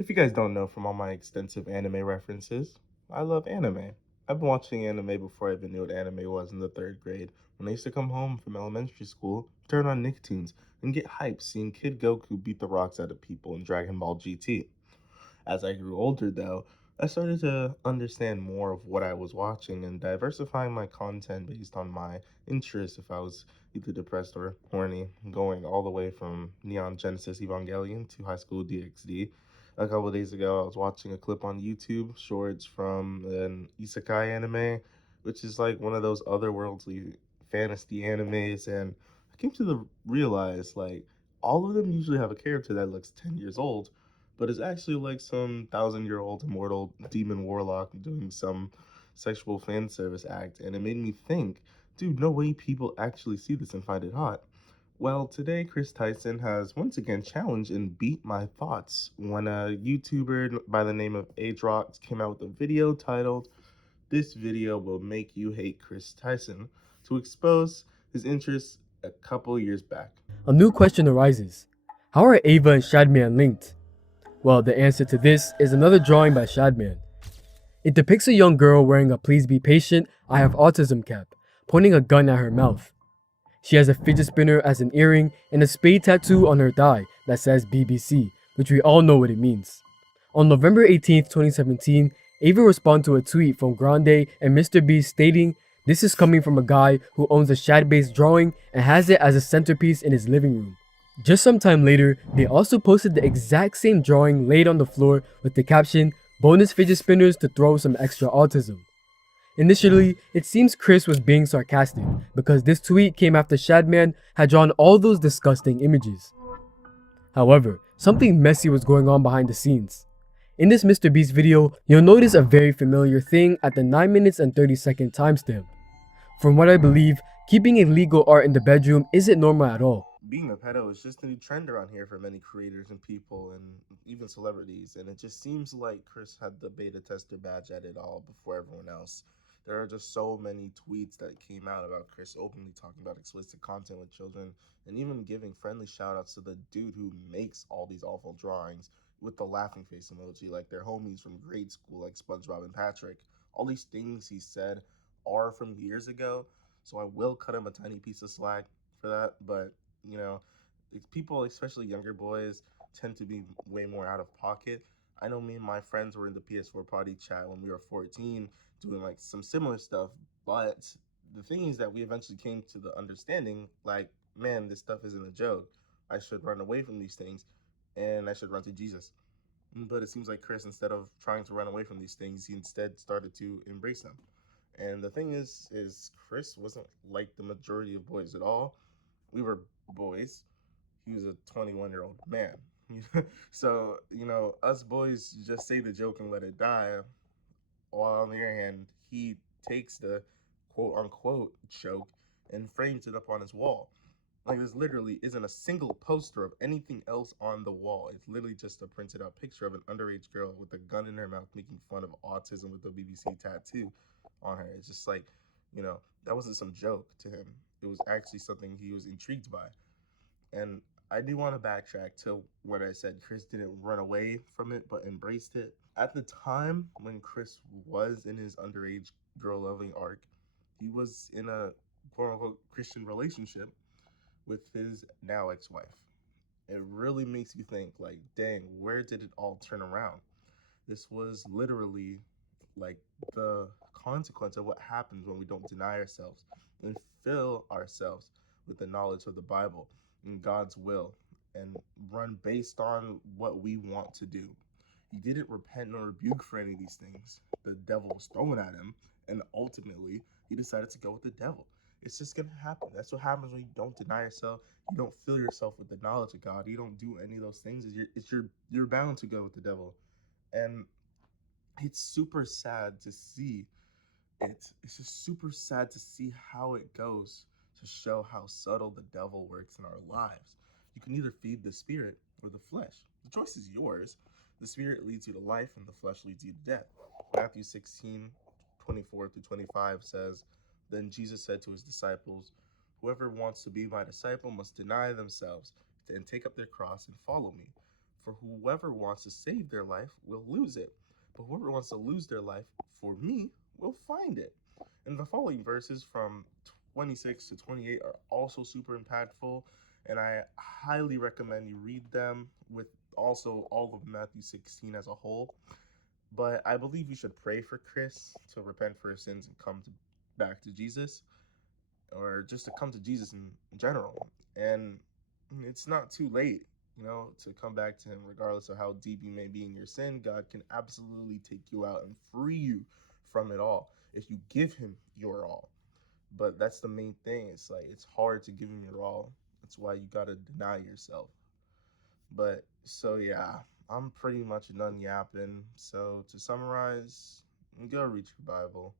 If you guys don't know from all my extensive anime references, I love anime. I've been watching anime before I even knew what anime was in the third grade. When I used to come home from elementary school, turn on Nicktoons, and get hyped seeing Kid Goku beat the rocks out of people in Dragon Ball GT. As I grew older, though, I started to understand more of what I was watching and diversifying my content based on my interests if I was either depressed or horny, going all the way from Neon Genesis Evangelion to High School DxD. A couple of days ago, I was watching a clip on YouTube, shorts from an isekai anime, which is like one of those otherworldly fantasy animes, and I came to realize like all of them usually have a character that looks 10 years old but is actually like some thousand-year-old immortal demon warlock doing some sexual fan service act, and it made me think, dude, no way people actually see this and find it hot. Well, today Chris Tyson has once again challenged and beat my thoughts when a YouTuber by the name of Adrox came out with a video titled "This Video Will Make You Hate Chris Tyson" to expose his interests a couple years back. A new question arises. How are Ava and Shadman linked? Well, the answer to this is another drawing by Shadman. It depicts a young girl wearing a "Please be patient, I have autism" cap, pointing a gun at her mouth. She has a fidget spinner as an earring and a spade tattoo on her thigh that says BBC, which we all know what it means. On November 18th, 2017, Ava responded to a tweet from Grande and MrBeast stating, "This is coming from a guy who owns a Shad-based drawing and has it as a centerpiece in his living room." Just some time later, they also posted the exact same drawing laid on the floor with the caption, "Bonus fidget spinners to throw some extra autism." Initially, it seems Chris was being sarcastic because this tweet came after Shadman had drawn all those disgusting images. However, something messy was going on behind the scenes. In this MrBeast video, you'll notice a very familiar thing at the 9 minutes and 30-second timestamp. From what I believe, keeping illegal art in the bedroom isn't normal at all. Being a pedo is just a new trend around here for many creators and people and even celebrities, and it just seems like Chris had the beta tester badge at it all before everyone else. There are just so many tweets that came out about Chris openly talking about explicit content with children and even giving friendly shout outs to the dude who makes all these awful drawings with the laughing face emoji like they're homies from grade school like SpongeBob and Patrick. All these things he said are from years ago, so I will cut him a tiny piece of slack for that, but you know, people, especially younger boys, tend to be way more out of pocket. I know me and my friends were in the PS4 party chat when we were 14 doing like some similar stuff, but the thing is that we eventually came to the understanding like, man, this stuff isn't a joke. I should run away from these things and I should run to Jesus. But it seems like Chris, instead of trying to run away from these things, he instead started to embrace them. And the thing is Chris wasn't like the majority of boys at all. We were boys. He was a 21-year-old man. So, us boys just say the joke and let it die. While on the other hand, he takes the quote unquote joke and frames it up on his wall. Like, this literally isn't a single poster of anything else on the wall. It's literally just a printed out picture of an underage girl with a gun in her mouth making fun of autism with a BBC tattoo on her. It's just like, that wasn't some joke to him. It was actually something he was intrigued by. And I do want to backtrack to when I said Chris didn't run away from it but embraced it. At the time when Chris was in his underage girl loving arc, he was in a quote unquote Christian relationship with his now ex wife. It really makes you think, like, dang, where did it all turn around? This was literally like the consequence of what happens when we don't deny ourselves and fill ourselves with the knowledge of the Bible and God's will and run based on what we want to do. He didn't repent nor rebuke for any of these things. The devil was thrown at him, and ultimately he decided to go with the devil. It's just gonna happen. That's what happens when you don't deny yourself. You don't fill yourself with the knowledge of God. You don't do any of those things. You're bound to go with the devil, and it's super sad to see it. It's just super sad to see how it goes to show how subtle the devil works in our lives. You can either feed the spirit or the flesh. The choice is yours. The spirit leads you to life and the flesh leads you to death. Matthew 16:24-25 says, "Then Jesus said to his disciples, 'Whoever wants to be my disciple must deny themselves and take up their cross and follow me. For whoever wants to save their life will lose it, but whoever wants to lose their life for me will find it. And the following verses from 26 to 28 are also super impactful, and I highly recommend you read them with also all of Matthew 16 as a whole. But I believe you should pray for Chris to repent for his sins and back to Jesus, or just to come to Jesus in general. And it's not too late, to come back to him, regardless of how deep you may be in your sin. God can absolutely take you out and free you from it all if you give him your all. But that's the main thing. It's like it's hard to give him your all. That's why you gotta deny yourself. But so yeah, I'm pretty much done yapping. So to summarize, go read your Bible.